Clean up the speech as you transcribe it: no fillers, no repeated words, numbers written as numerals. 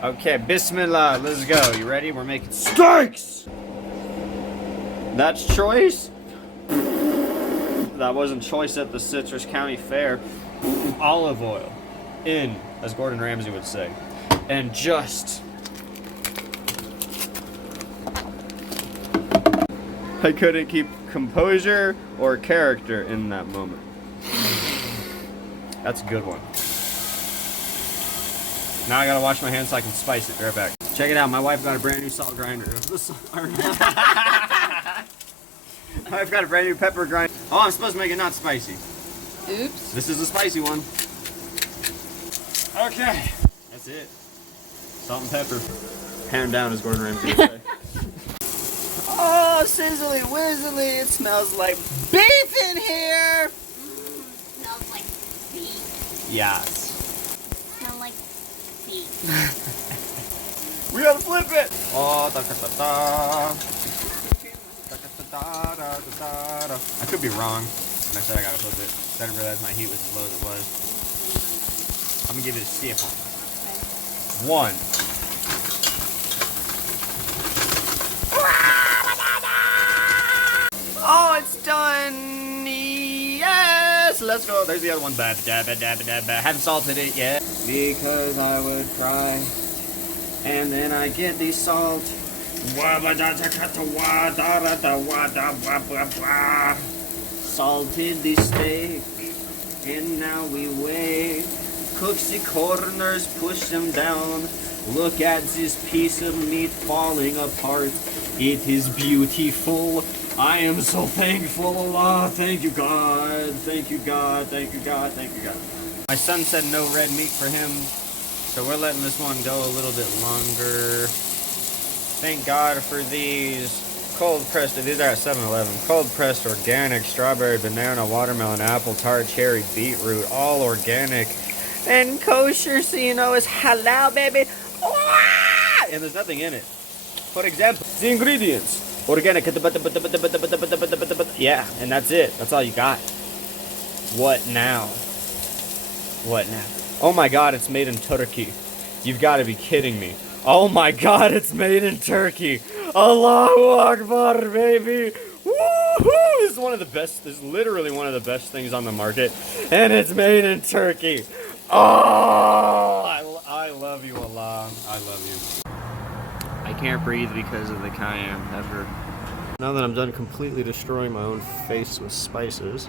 Okay, bismillah, let's go. You ready? We're making steaks! That's choice. That wasn't choice at the Citrus County Fair. Olive oil. In, as Gordon Ramsay would say. And just... I couldn't keep composure or character in that moment. That's a good one. Now I gotta wash my hands so I can spice it. Be right back. Check it out, my wife got a brand new salt grinder. I've got a brand new pepper grinder. Oh, I'm supposed to make it not spicy. Oops. This is a spicy one. Okay, that's it. Salt and pepper. Hand down, as Gordon Ramsay would say. Oh, sizzly wizzly, it smells like beef in here! Smells like beef. Yes. Smells like beef. We gotta flip it! Oh, da da da da. I could be wrong when I said I gotta flip it. I didn't realize my heat was as low as it was. I'm gonna give it a sip. Okay. 1. Oh, it's done! Yes! Let's go. There's the other one. Haven't salted it yet. Because I would cry. And then I get the salt. Salted the steak. And now we wait. Cooks the corners, push them down. Look at this piece of meat falling apart. It is beautiful. I am so thankful, Allah. Thank you, God. Thank you, God. Thank you, God. Thank you, God. My son said no red meat for him, so we're letting this one go a little bit longer. Thank God for these cold pressed. These are at 7-Eleven. Cold pressed organic strawberry, banana, watermelon, apple, tart, cherry, beetroot, all organic and kosher, so you know it's halal, baby. And there's nothing in it. For example, the ingredients. Organic, yeah, and that's it. That's all you got. What now? What now? Oh my God, it's made in Turkey. You've got to be kidding me. Oh my God, it's made in Turkey. Allahu Akbar, baby. Woohoo! This is one of the best. This is literally one of the best things on the market, and it's made in Turkey. Oh, I love you, Allah. I love you. I can't breathe because of the cayenne pepper. Now that I'm done completely destroying my own face with spices,